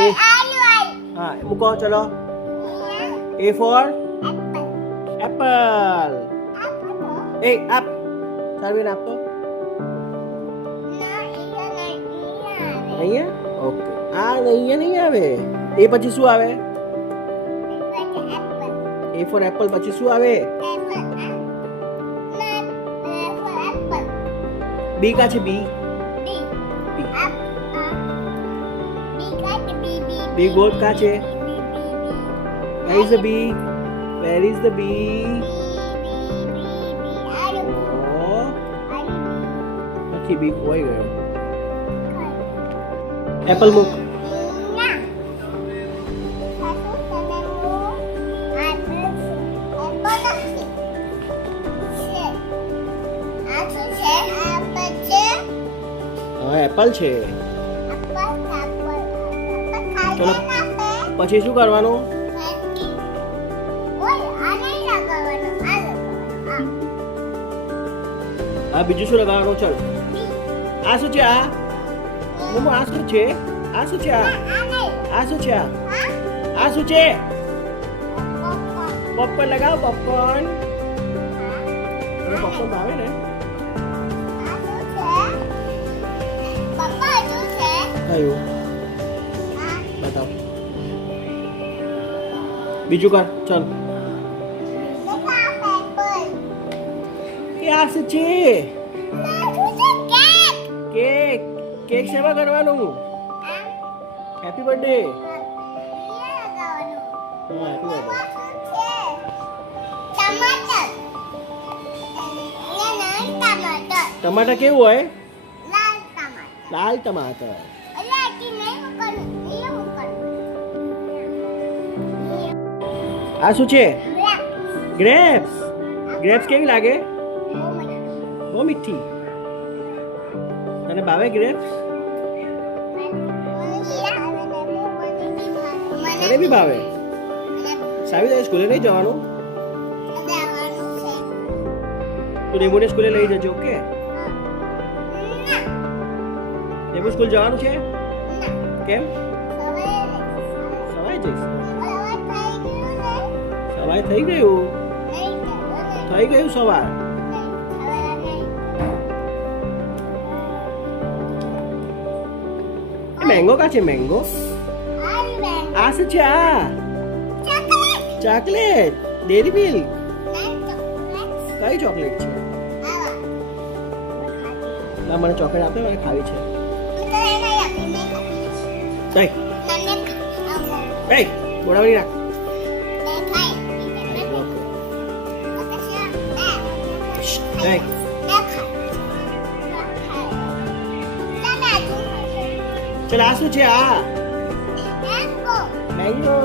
એ હા મૂકો ચલો A for apple એ આપ સારવીન આપતો અહીંયા ઓકે આ અહીંયા નહીં આવે એ પછી શું આવે A for apple પછી શું આવે B કા છે B B goat કા છે where is the B where is the B oh નથી B ખોઈ ગયો apple મૂક એપલ છે ચલો પછી શું કરવાનું હા બીજું શું લગાવવાનું ચલ આ શું છે આ મમ્મા આ શું છે આ શું છે આ શું છે આ શું છે પોપકોર્ન લગાવ પોપકોર્ન પોપકોર્ન ભાવે ને કયું બતાવ બીજું કર ચાલ આ શું છે કેક કેક સેવા કરવાનું હેપી બર્થડે હા હેપી બર્થડે ટમાટર કેવું હોય લાલ ટમાટર આ શું છે ગ્રેપ્સ ગ્રેપ્સ કેવી લાગે બહુ મીઠી તને ભાવે ગ્રેપ્સ તને બી ભાવે સાવી તારે સ્કૂલે નહીં જવાનું તું રેમુને સ્કૂલે લઈ જજો ઓકે રેમુ સ્કૂલ જવાનું છે કેમ સવારે જઈશ સવારે થઈ ગયું સવાર મેંગો કા છે મેંગો આ શું છે આ ચોકલેટ ડેરી મિલ્ક કઈ ચોકલેટ છે ના મને ચોકલેટ આપે મને ખાવી છે કઈ કઈ બોડાવણી રાખ કઈ ચલ આ શું છે આ મેંગો